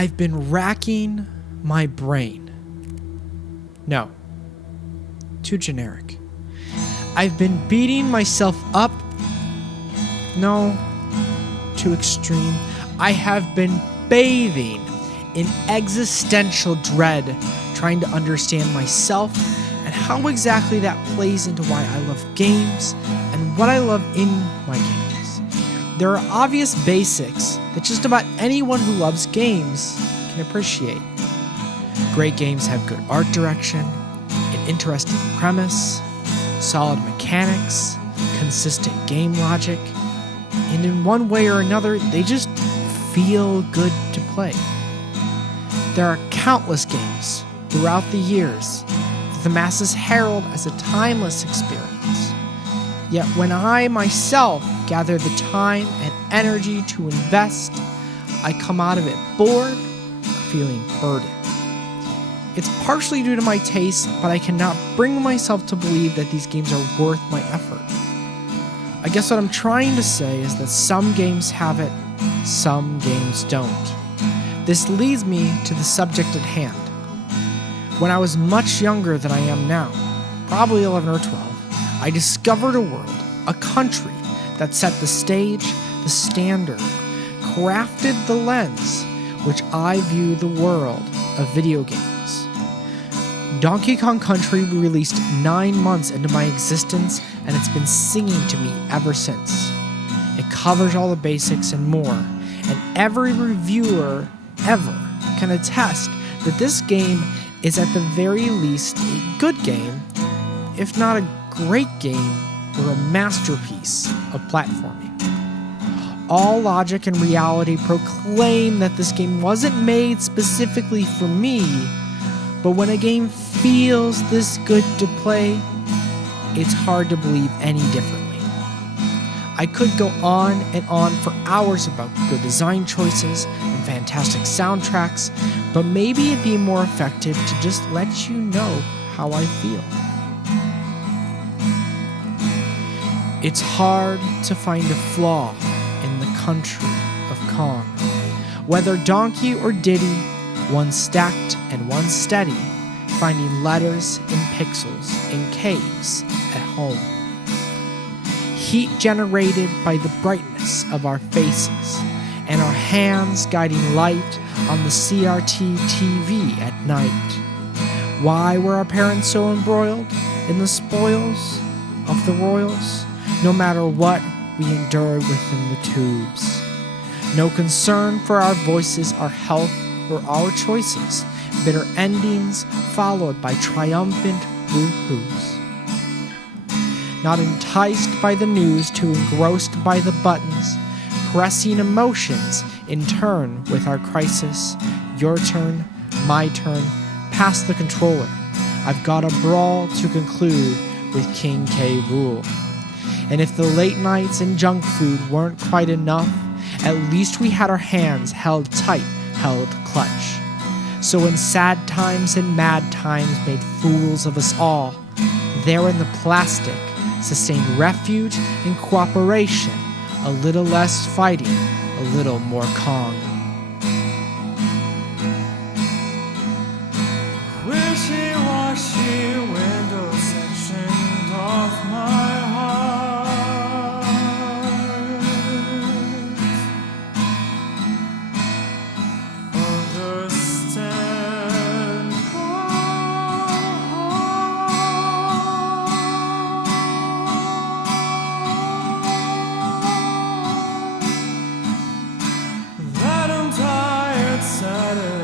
I've been racking my brain. No, too generic. I've been beating myself up. No, too extreme. I have been bathing in existential dread, trying to understand myself and how exactly that plays into why I love games and what I love in my games. There are obvious basics that just about anyone who loves games can appreciate. Great games have good art direction, an interesting premise, solid mechanics, consistent game logic, and in one way or another, they just feel good to play. There are countless games throughout the years that the masses herald as a timeless experience. Yet when I myself gather the time and energy to invest, I come out of it bored or feeling burdened. It's partially due to my taste, but I cannot bring myself to believe that these games are worth my effort. I guess what I'm trying to say is that some games have it, some games don't. This leads me to the subject at hand. When I was much younger than I am now, probably 11 or 12, I discovered a world, a country that set the stage, the standard, crafted the lens which I view the world of video games. Donkey Kong Country released 9 months into my existence, and it's been singing to me ever since. It covers all the basics and more, and every reviewer ever can attest that this game is at the very least a good game, if not a great game or a masterpiece of platforming. All logic and reality proclaim that this game wasn't made specifically for me, but when a game feels this good to play, it's hard to believe any differently. I could go on and on for hours about good design choices and fantastic soundtracks, but maybe it'd be more effective to just let you know how I feel. It's hard to find a flaw in the country of Kong. Whether Donkey or Diddy, one stacked and one steady, finding letters in pixels in caves at home. Heat generated by the brightness of our faces, and our hands guiding light on the CRT TV at night. Why were our parents so embroiled in the spoils of the royals, no matter what we endured within the tubes? No concern for our voices, our health, or our choices. Bitter endings followed by triumphant woo-hoos. Not enticed by the news, too engrossed by the buttons, pressing emotions in turn with our crisis. Your turn, my turn, pass the controller. I've got a brawl to conclude with King K. Rool. And if the late nights and junk food weren't quite enough, at least we had our hands held tight, held clutch. So when sad times and mad times made fools of us all, there in the plastic sustained refuge and cooperation, a little less fighting, a little more Kong. Wishy-washy window section of my heart. Understand that I'm tired, sad